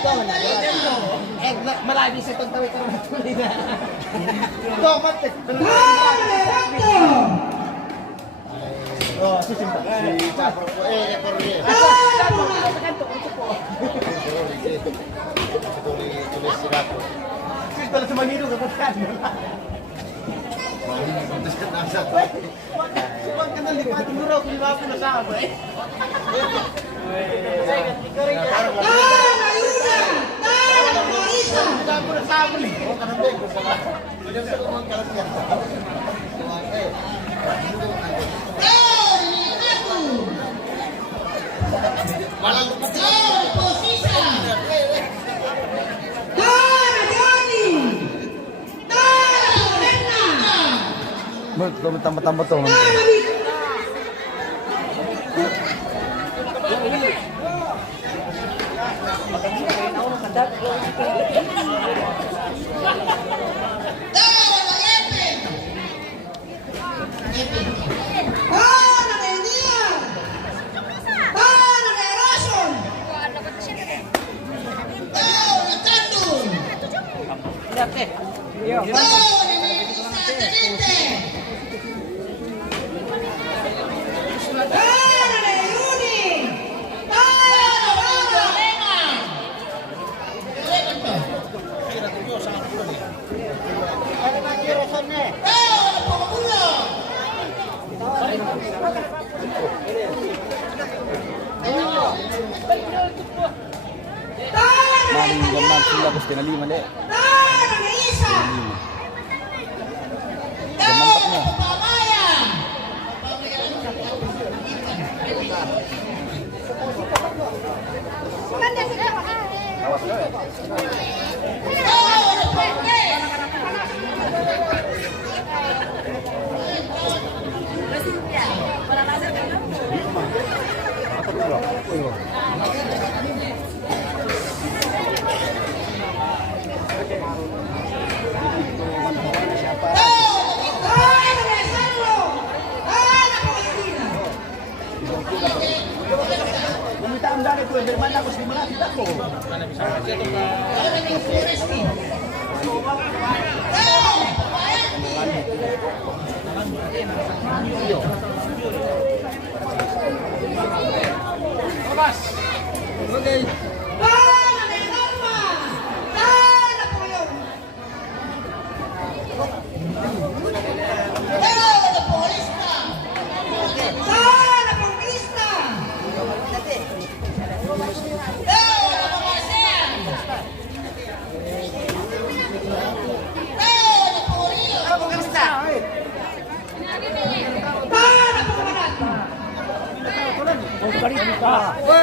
Ikaw na. Marami sa itong tawid ka matuloy na. Ikaw, mati. Oh, susimba. Si Chapro po. Porri. Kanto, po. Tulis si Rapo. Ito na sa Manilo, kapag ka. Huwag ka na lipat. Mura ako lipat ko na sa ako eh. Tambah-tambah tuh. Maring gambar sila tapos tinalima le. Gamantak niya.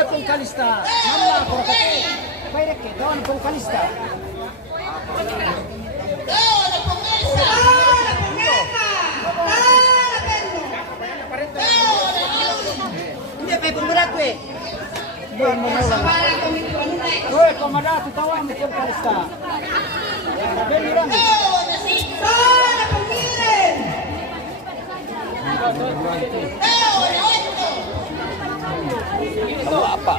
Pungkalista, nama korokate, paireke, dawan pungkalista. Hindi pa pemberat we. Woi, komandante tawang pungkalista. Beli lang. Kalau apa?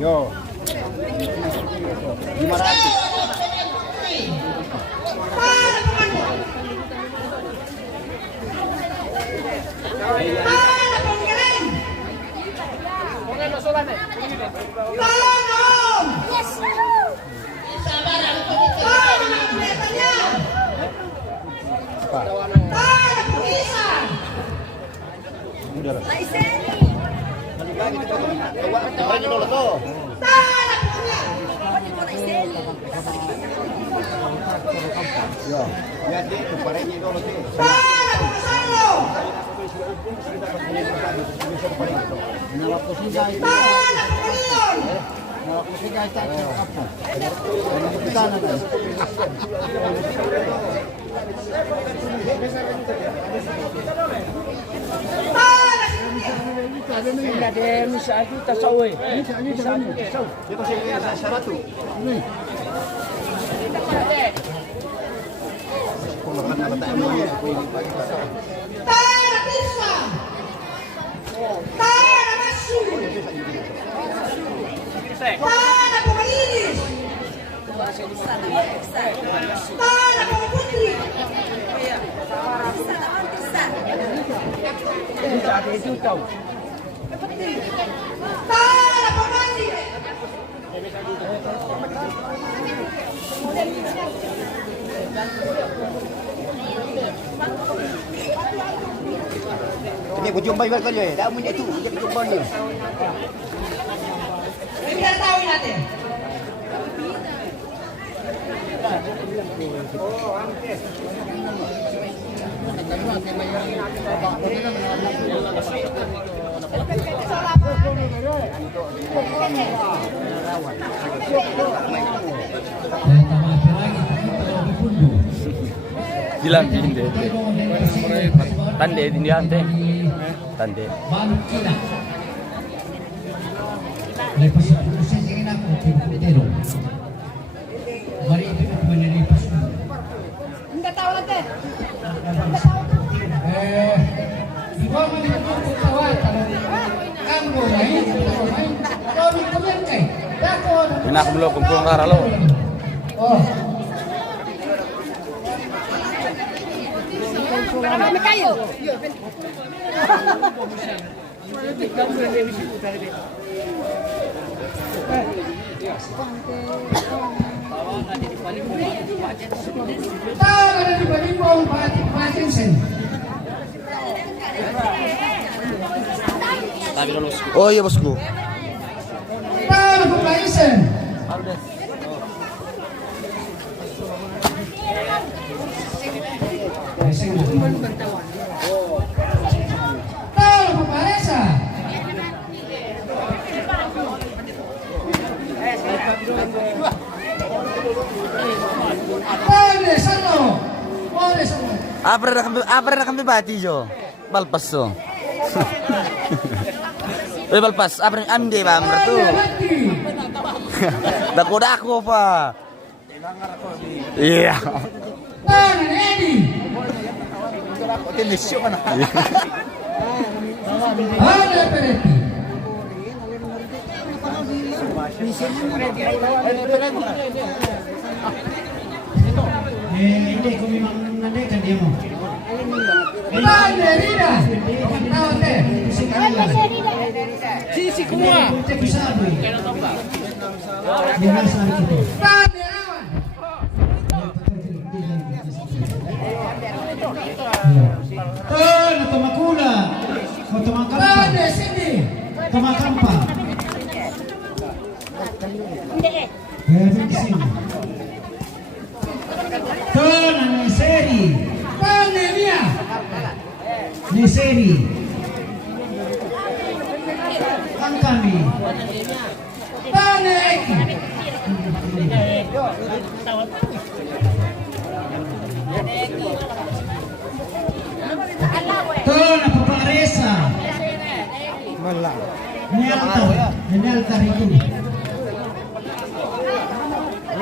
Yo. 500. Ada misalnya kita sawi, misalnya kita sawi. Kita sih syarat tu. Ni. Ini kujumba ibarat kali ya. Dah punya tu, dia kujumba ni. Biar tahu natin. Bilang hindi. Tande hindi ante. Tande. Lepas itu saya ingin aku tidur. Mari kita menelipas. Enggak tahu natin. Di bawah itu ketawa kalau kamu lain, kami kemudian kai. Pinak belum kumpul karalo. Oh. Kami kayo. Tahu ada di bawah Patinsen. Oh iya bosku. Tahu Patinsen. Tahu Paresa. Boleh sano. Boleh sano. Apa kami bati jo. Balpas so. Balpas apa amde ba mertu. Dako pa. Iya. Tahu Edi. Tinisyo ka na. Ada Peretti. Hindi ko memang nandiyan dia mo. Ada Rida. Tahu teh. Sisi kuah. Bisa tu. Dia rasa gitu. Ada awan. Tomakula. Tomakampa. Ada sini. Tomakampa. Tona Neseri. Tona Nia. Neseri. Angkami. Tona Eki. Tona Paparesa. Nialta itu.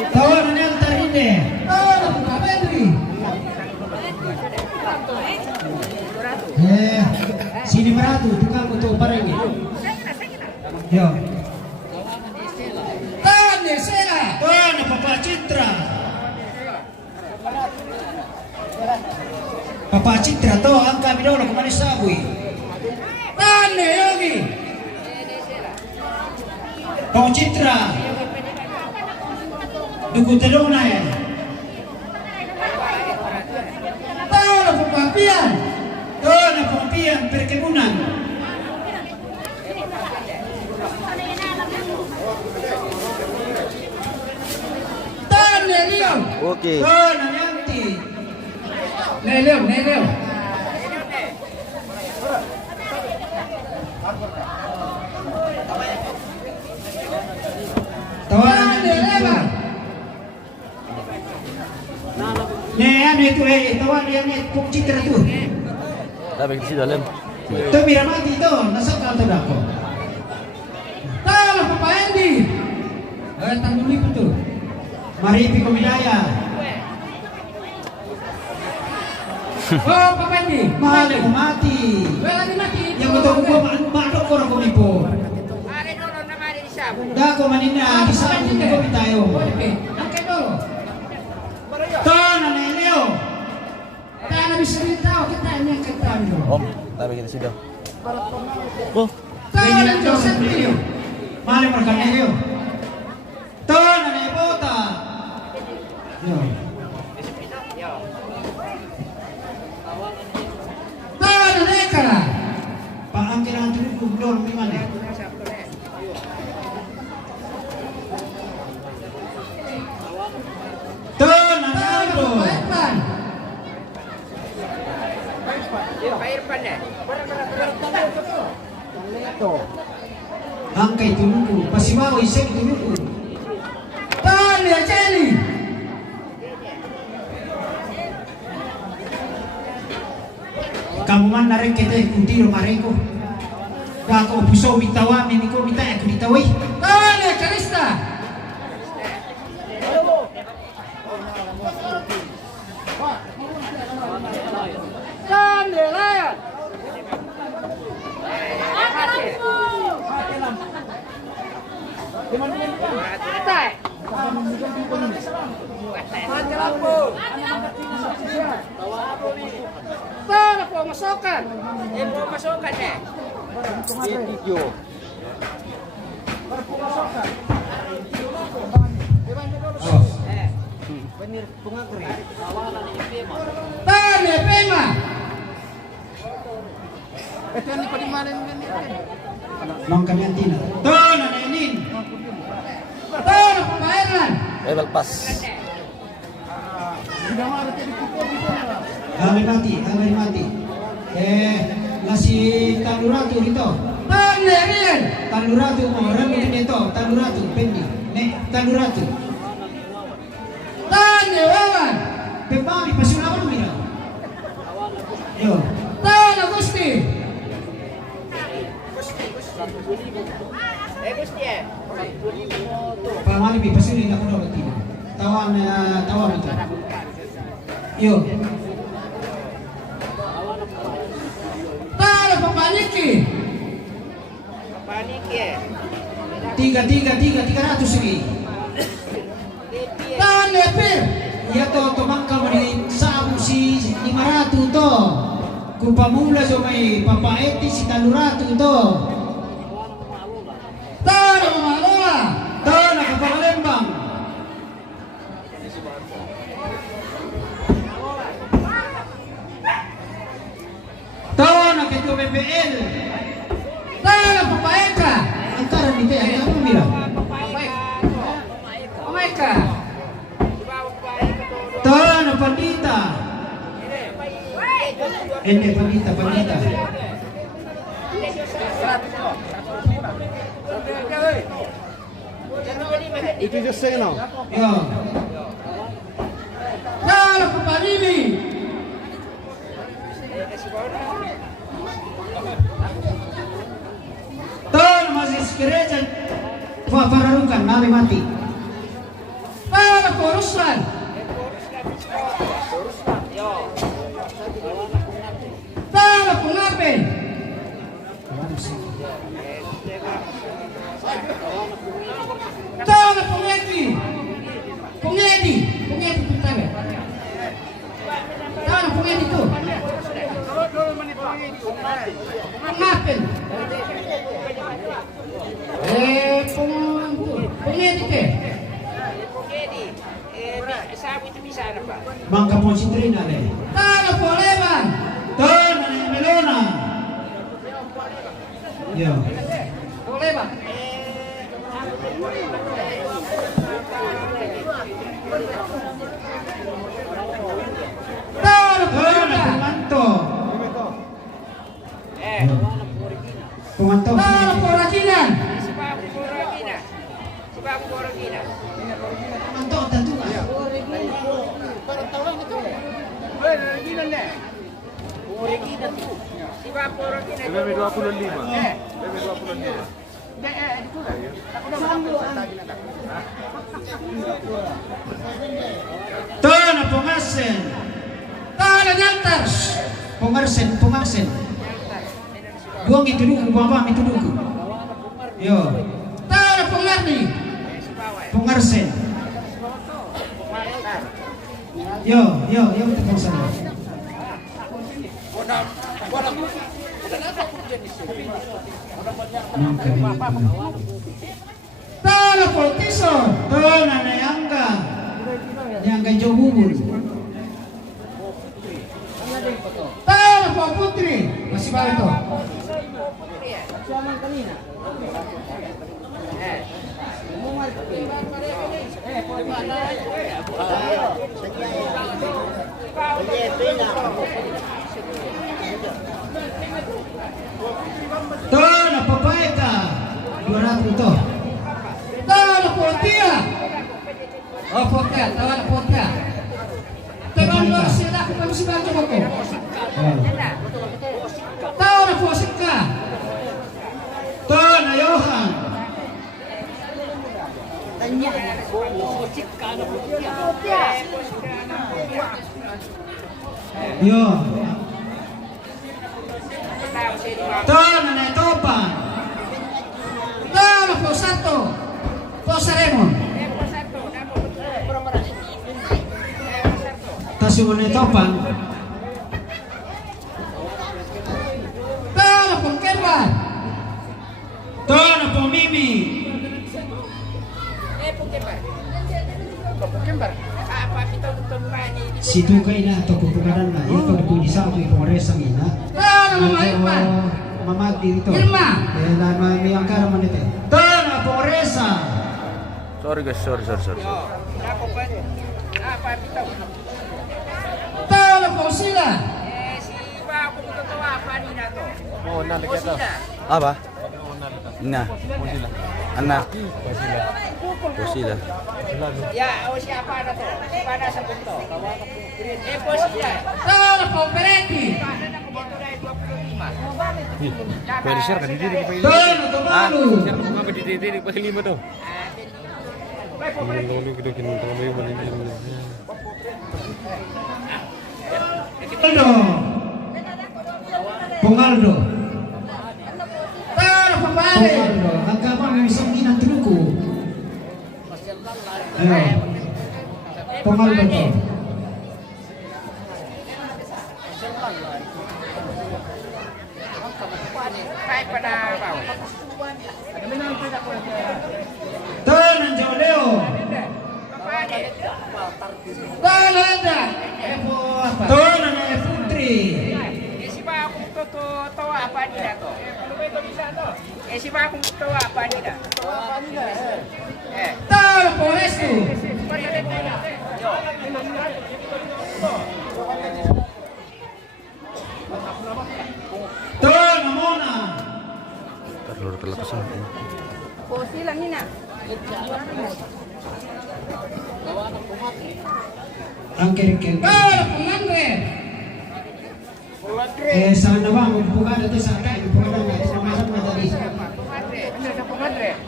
Tona Nialta ini. Tona Papendri. Sini meratu tukang untuk barang ini. Yo. Tone Sela. Tone Papa Citra. Papa Citra to angka bidolo kemana sabui. Tone Yogi. Papa Citra. Dugu teluna ya. Tone Papa Pian. Tone Papa Pian perkebunan. Tone Leon. Oke. Tone Yanti. Neleu. Tawaran Leva. Ano itu tawaran yang Puk Citra tuh. Tapi di dalam. Itu Miramati itu, nasab kalau tidak aku. Tahu Papa Andy. Tanggung itu tuh. Maripi Komidaya. Oh Papa Andy, mana aku mati. Lagi mati. Yang betul gua madok orang komipo. Dah ko manina isabu ko bitayo. Angke dulu. Tona na Leo. Tana bisa bitaw kita ini kita dulu. Om, tapi kita sudah. Oh, Tawanan Joseph Pio. Mali Marcanello. Tawanan ni Bota. Yo. Tawanan Eka. Paangkin ang tuloy kublor ni Mane. Tawanan Aldo. Angkay tuluku, pasimaw isek tuluku. Tali Acheli. Kamu man narik kita kundiro mareko. Dako puso mitawa miniko mitaya kunitawi. Tali Karista. Tali Layan. Sana po masokan. Po masokan eh. Video. Tani Pema. Ito ni palimanan ni. Nong Kamiantina. Tona Nenin. Tona Pairan. level pass. Hamil mati. Nasi Tanuratu dito. Tanerian. Tanuratu mo rambut dito. Tanuratu pendi. Tanuratu. Tanewawan. Pemami pasulawan mo na. Yo. Tana Gusti. Gusti eh. Pamali bi pasulin ako daw dito. Tawan ito. Yo. Tara papaniki. Tiga ratus lagi. Tahan lepir. Ya to tumangkal mani sabu si 500 to. Kupamula so may papaeti si 300 to. Tahan mamalola. Tahan kapakalembang. Tahan ketua BPL. Tahan papaeka. Antara ni teh apa bilang? Papaeka. Tahan pandita. Ende pandita. Itu just say now. Yo. Tahan papanili. Tahan masih gereja. Pararukan nari mati. Tahan porusan. Tahan pengapen. Tahan pengedi putaga. Tahan pengedi tu. Pengapen. Pengedi ke? Bangka Ponsidrin ale. Tahan poleman. Tahan melona. Yo. Poleman. Pemantau. Porakinan. Pemantau tentu. Tana Pongarsen. Tana Nyantas. Pongarsen. Buang itu dulu, buang itu dulu. Yo. Tana Pongarni. Pongarsen. Yo, tepung sana. Tala Fortiso, Tona Nayangga, Nyangga Jobubul. Tala po Putri, masih bawa itu. Tona Papaika, 200 itu. Tala Portia. Oh Portia, Tala Portia. Teman sila ko kami si Banjo ko. Tala Posika. Tona Johan. Yo. Tona Netopan. Tala Posato. Posaremon. Tasimo Netopan. Tala Pongkemba. Tona Pomimi. Situ kay na to pupukaran na ito ko di sa ako iporesa ngina. Mamag dito. Irma. Eh na may angkara man ite. Tana poresa. Sorry guys, sorry. Tana posila. Apa? Nah. Anak. Posila. Ya, o siapa na to? Para sa punto. Posila. Tana Poperetti. Pwede share kan diri pa Tana Tomalu. Share mo nga diri pa 5 to. Pongaldo. Tana Papale. Hanggang pa may isang ginatruko. Ayo. Pongaldo to. Tana Joleo. Tana Tona na Putri. Siapa aku to apa nila to? Siapa aku to apa nila? Tana Poresto. Tona Mona. Terlalu terlepasan. Posila hina. Ang kirikin. Tana Pumandre. Sana ba magpugada tayo sa akin? Magpugada nga. Sinamahan na tadi.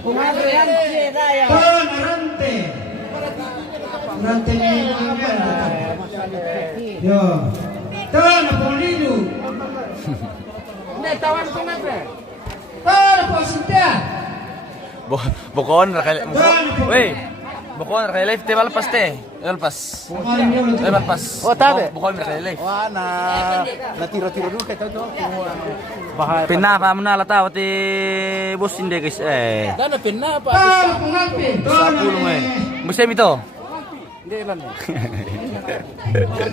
Pumadre yan. Tana Rante. Rante niya yung mga ganda. Yo. Tana Polino. Hindi, tawan pumadre. Tana Posintia. Bokon rakay. Wey. Bokon rakay live te balpas te. Balpas. Kumarin yun. Balpas. Oh, tabe. Bokon rakay live. Wah, na tiro-tiro dulu kayak itu. Pinna pa mo na lata ti boss hindi guys eh. Dana pinna apa? Tana Pungalpi. Sa pulong eh. Musem ito. Hindi lang.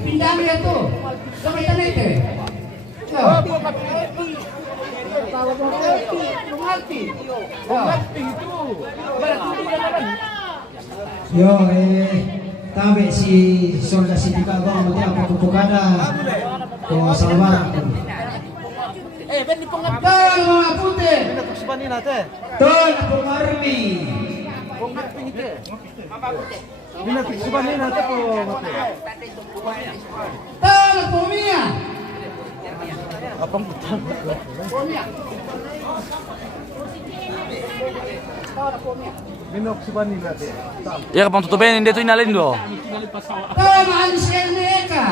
Pindami ito. Samay tanay ito. Yo, tabi si Solda si Chicago ang mati ang pagpupukada ko sa lawan. Ben di pengap. Tol mga puti. Sepanin natin. Tol Pumarmi. Sepanin natin po. Tol Pumia. Apang putang. Minok sepanin natin. Ya kapang tutupin hindi to inalin do. Tol Maalis Eka.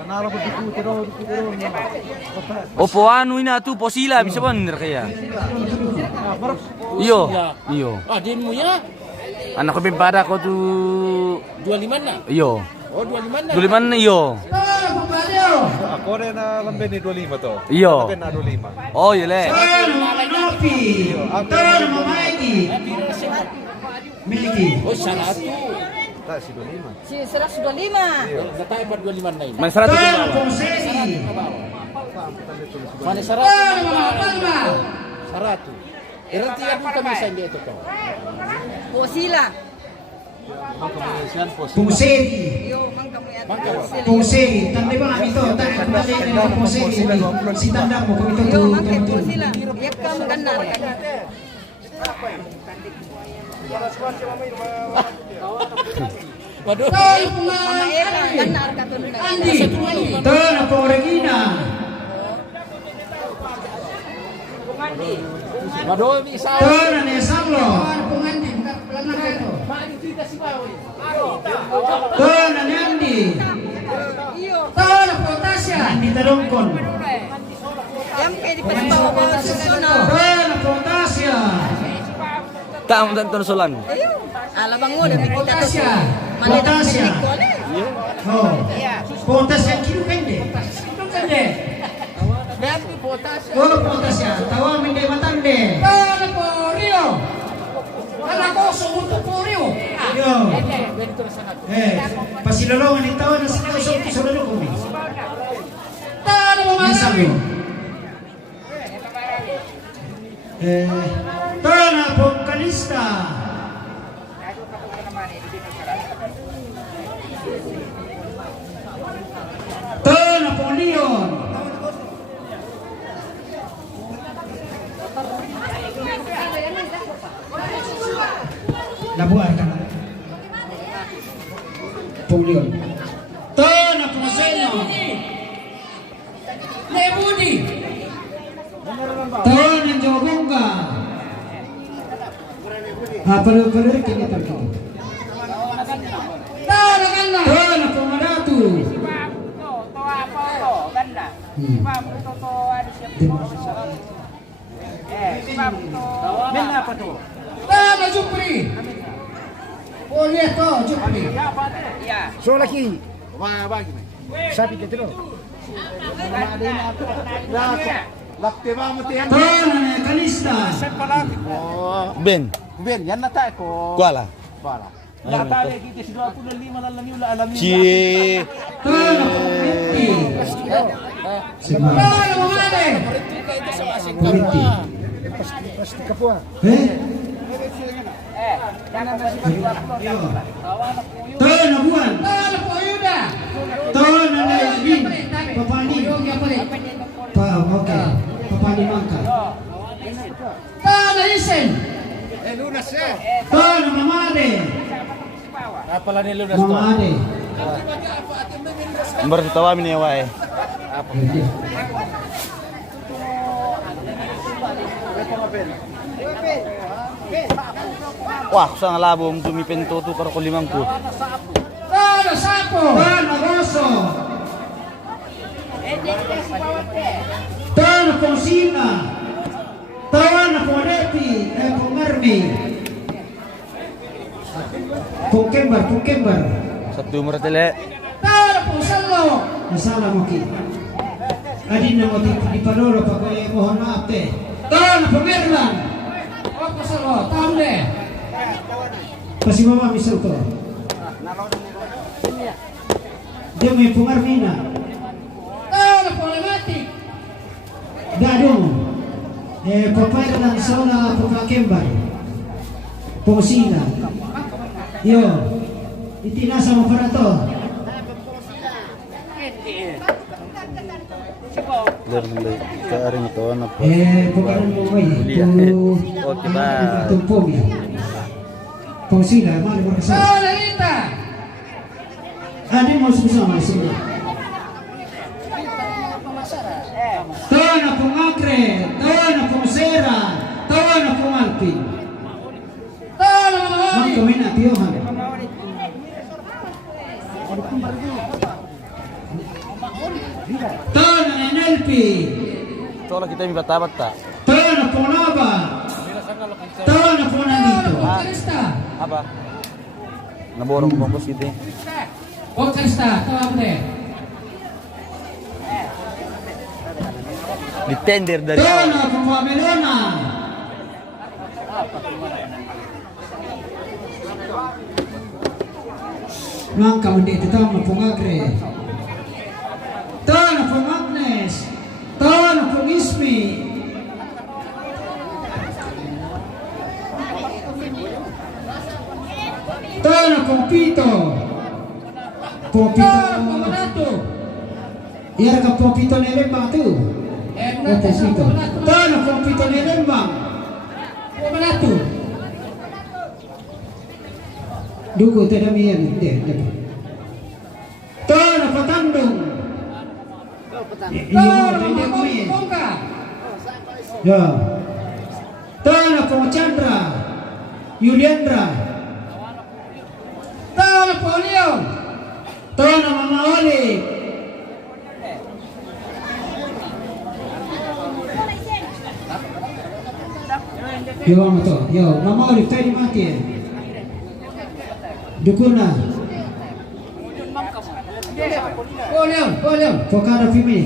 Nanalo ko dito. Opo anu ina tu posila bisa bener kaya. Iyo. Din mo ya. Anak ko bimpada ko tu 25 na. iyo. Oh, 25 na. Duliman na iyo. Tol Pumario. Ako rin na lambe ni 25 to. Iyo. Lambe na 25. Oh, yule. Tano mga Nopi. Tano mga Mikey. Mikey. Ta si 25. Si 125. May sarado din Tano ba? pong Sesi. Mana Tano mga Palma. Po sila. Pong Seri. Yo, mangka mo yata. Pong Seri. Tanda ba kami ito? Tanda ba Pong Seri? Si tanda mo kung ito Yo, to. mangka po sila. Yak ka maganda. Tano pong Mama Eka, ganda ka to na. Andy. Tano pong Regina. Tano ni Sablo. Tano ni Andy. Tano po Tasya. Andy Tarongkon. Yang kayak di panabawa ko sa suno. Tano po Tasya. Taong dan tonsolan. Ayo. Alabang mo, dami kita to. Tasya. Malita Tasya. Oh. Potas yang kilo kende. Kilo kende. Oh, potas ya. Tawa mende matande. Tano po Rio. Anak ko sumuto po Rio. Yo. Pasilolongan ng tawa na sinusok sa lalo ko. Tano mo masabi. Tano po Kalista. Tano po Leon. Labuan ka na. Pong Leon. Tano po Seno. Lebudi. Tano Jogongga. Palu-palu kini pergi. Tano Ganda. Tano po Madatu. Tano Jupri. Oh lihat to Jupri. So lagi. Sabi kita tu. Tano ni Kalista. Ben. Ben, yan na tayo ko. Kuala. Yata kita si 25 na lang yung alam niyo. Ci. Tano po Menti. Tano mo mane. Menti. Pasti kapua. Tano buan. Tano po Yuda. Tano na Yasmin. Papani. Okay. Papani Mangka. Tano Isen. Tano Mamade. Mamade. Baru tawamin ya wae. Wah, sa nalabo mo tumipento to karo ko limangku. Tano Sapo. Tano Rosso. Tano Ponsina. Tano Poneti. Pongarmi. Pukembar. Satu umur tele. Tano Ponsalo. Nasala mo ki. Adin na mo di panolo pa ko mohon maaf te. Tano Pomerlan. Apa salo? Tamde. Pasi mama misal ko. Dia may Pongarmina. Tano Problematic. Dadong. Papaya ng sauna Pukembar. Ponsina. Yo. Itinasa mo para to. Kaaring ito na po. Bukan mo ay. Okay ba? Tumpong ya. Ponsina, mali mo kasi. Lalita. Ano mo susama sila? Tona pong Acre, Tona pong Sera, Tona pong Alpin. Tona mga Mami. Kami na tiyohan. Tona na Nelpi. Ito lang kita yung batabat ta. Tona pong Nava. Tona pong nandito. Apa? Naborong ko po sito. Huwag Krista, tawag mo Di tender dari Tono awal. Papua Melona. Langka mandi itu tahu Pungagre. Tono Pung Agnes. Tono Pung Ismi. Tono Pung Pito. Popito Manatu. Iya ka Popito ni Lembang tu. Popito. Tono Popito ni Lembang. Manatu. Dugo tidak mian deh. Tono Patandung. Tono Pongka. Ya. Tono Pong Chandra. Yuliandra. Tono Polio. Tono Mama Oli. Yo mama to, yo Mama Oli tadi mati. Dukuna. Polio. Fokara Fimi.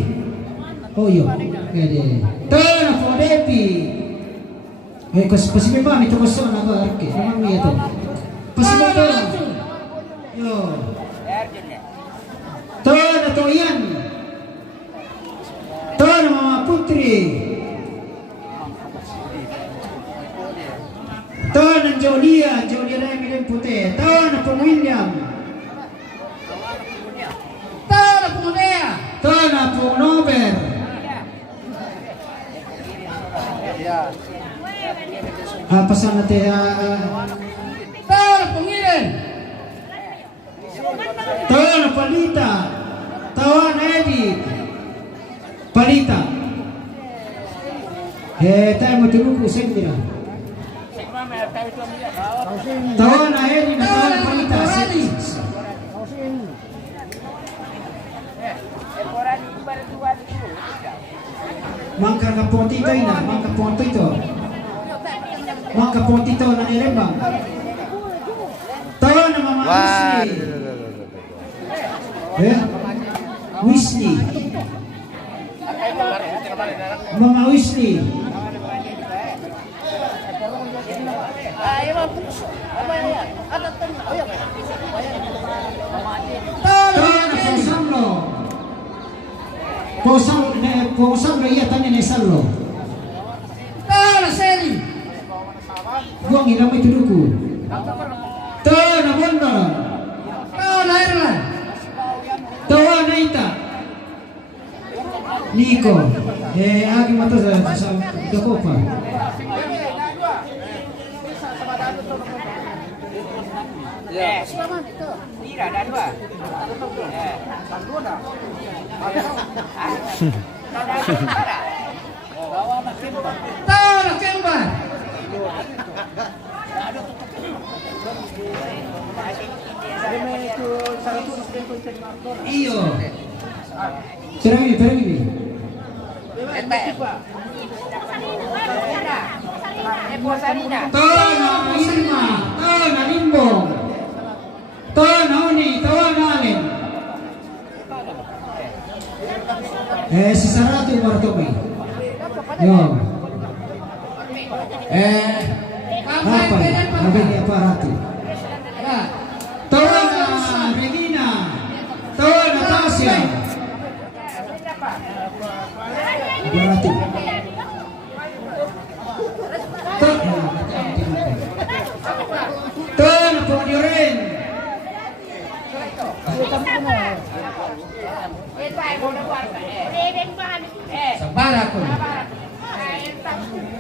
Oh yo. Kade. Tono Fodepi. Kasi may mami to gusto na ba arke. Naman mi ito. Pasiba to. Yo. Tono to yan. Tono Mama Putri. Tono Jolia Remy Lempute. Tono Pung William. Tono Pung Lea. Tono Pung Nober. Pasan natin Tono Pung Iren. Tono Palita. Tawan Edith. Palita. Tayo matulog ko sa inyo. Tawan Edith na Tawan Palita. Mangka kaponti ito na. Mangka ponto ito. Mangka ponti ito na nilembang. Tawan na Mama Wah. Wisli. Mama Wisli. Posamlo iya tanya nesallo. Tala seri. Buang ina mai tuduku. Tala bonda. Tala Ireland. Tala Naita. Nico. Agi mata sa Dakopa. Tira ada dua. Tala Kemba. Iyo. Pergi. Tono Irma, Tono Limbong, Tono Oni, Tono Allen. Si Saratu Bartomi. Yo. Apa ya? Abang apa Ratu? Tono Regina, Tono Tasya. Ratu. Tono Pondioren. Sabaraku.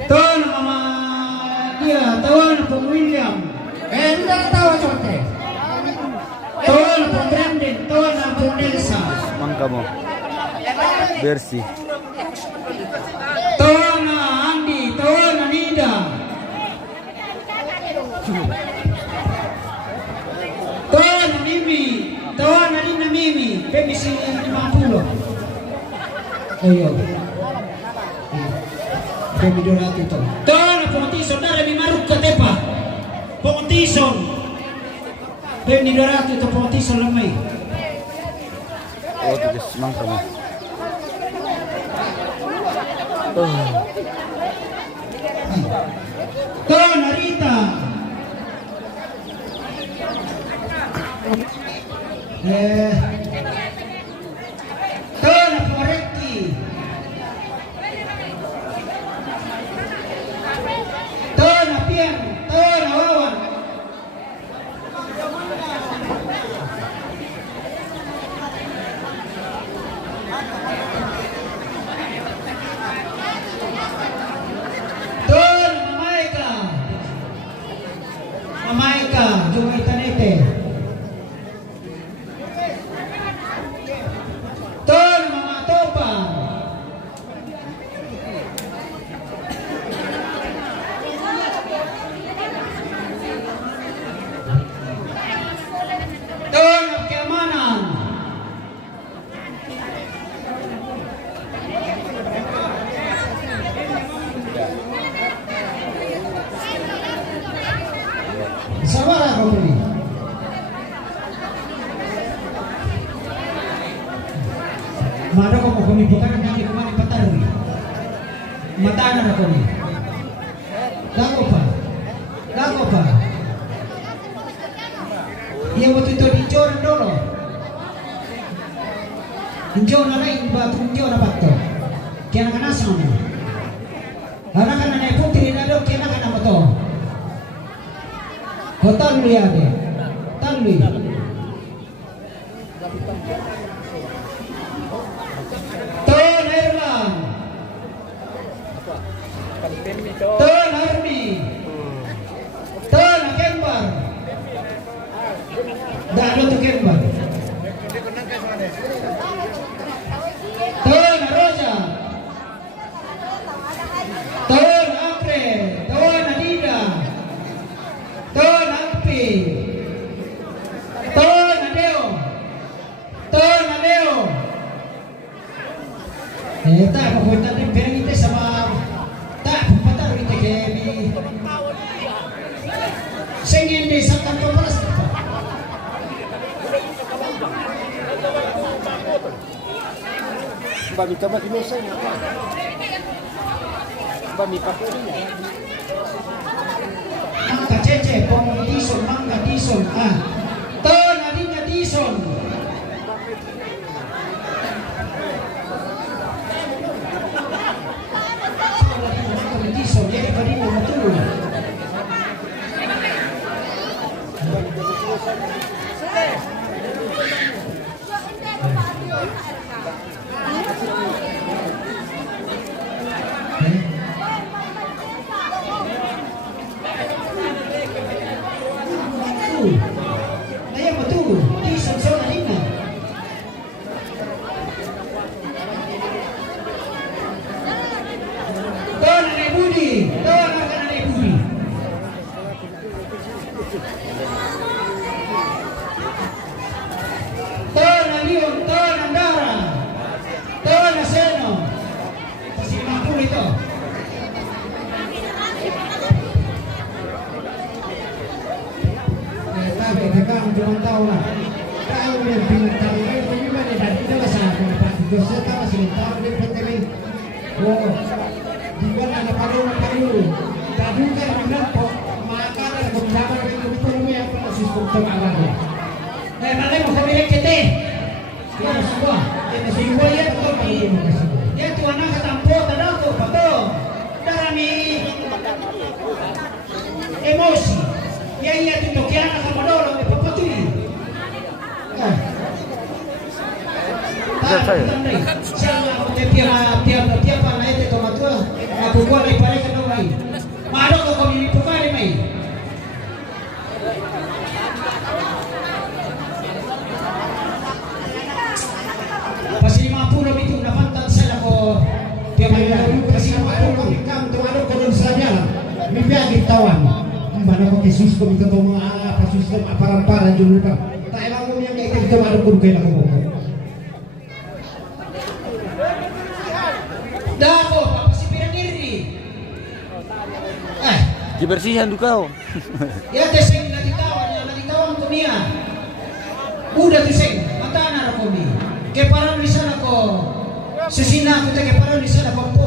Tono Mama dia, Tono Pung William. Tidak tahu cote. Tono Pung Brandon, Tono Pung Nelsa. Mangka mo. Bersih. Tono Andi, Tono Nida. Tono Mimi, Tono Nina Mimi. Pemisi 50. Ayo. Kami dorat itu. Tono Pongtison dari Mimaruk ke Tepa. Pongtison. Kami dorat itu Pongtison lemai. Oh, tugas mangka mo. Ton Arita. Ton Foreki. Ton Apian, Ton Awawan. Ton Mamaika. Mamaika, Jumay Tanete. Ton Mama Topa. Ton of Keamanan. Sawara kau beli. Mana kau mau kami bukan nanti kemana patarui. Matana na kami. Lago pa. Ia waktu itu dijual dulu. Dijual na lain batu dijual na batu. Kaya nak nasam. Anak kan anak putri na do kaya nak anak betul. Hotel lihat deh, tanwi. Ton Herman, Ton Armi, Ton Kembar, dah ada tu Kembar. Ton Roja, Ton Apre, Ton Adida, Ton Alpi, Ton Adeo, Ton Adeo. Tak apa tadi pergi kita sama tak patar kita kami. Sengin di sakan pemeras. Bami tambah di Nusa ni. Bami pakai ni. Mangga cece, pomong tison, mangga tison. Ton adinga tison. Tison, jadi padino betul. Naya betul, tison zona adinga. Ton Ane Budi, Ton akan Ane Budi. Ton Alion, Ton Andara, Ton Aseno. Masih 50 itu. Tapi mereka cuma tahu lah. Tahu yang pintar itu gimana dan itu masalah kenapa itu saya masih tahu di PTV. Oh, di mana ada paru-paru. Tadi kan bilang kok makanan kebijakan itu yang sistem terangnya. Mana mau kami kita? Ya semua. Kita semua ya betul ini. Ya tuan nak tampil tada tu betul. Darami emosi. Ya iya tu tokian nak sama dolo me papatui. Siapa tiap mana itu tomatua. Aku buat lagi pada kedua lagi. Mana kau kau ini bukan ni mai. Pasti 50 itu dapat tak saya ko tiap hari pasti 50 kam tu ada kodon saja lah. Mimpi agak tawan. Mana ko Jesus ko minta tolong apa sistem apa jumlah tak. Tak emang yang kayak kita ada pun kayak aku. Dah ko pasti pirang diri. Dibersihan tu kau. Ya teseng lagi tawan tu Mia. Udah teseng mata anak ko ni. Keparan di sana ko. Sesina kita keparan di sana ko.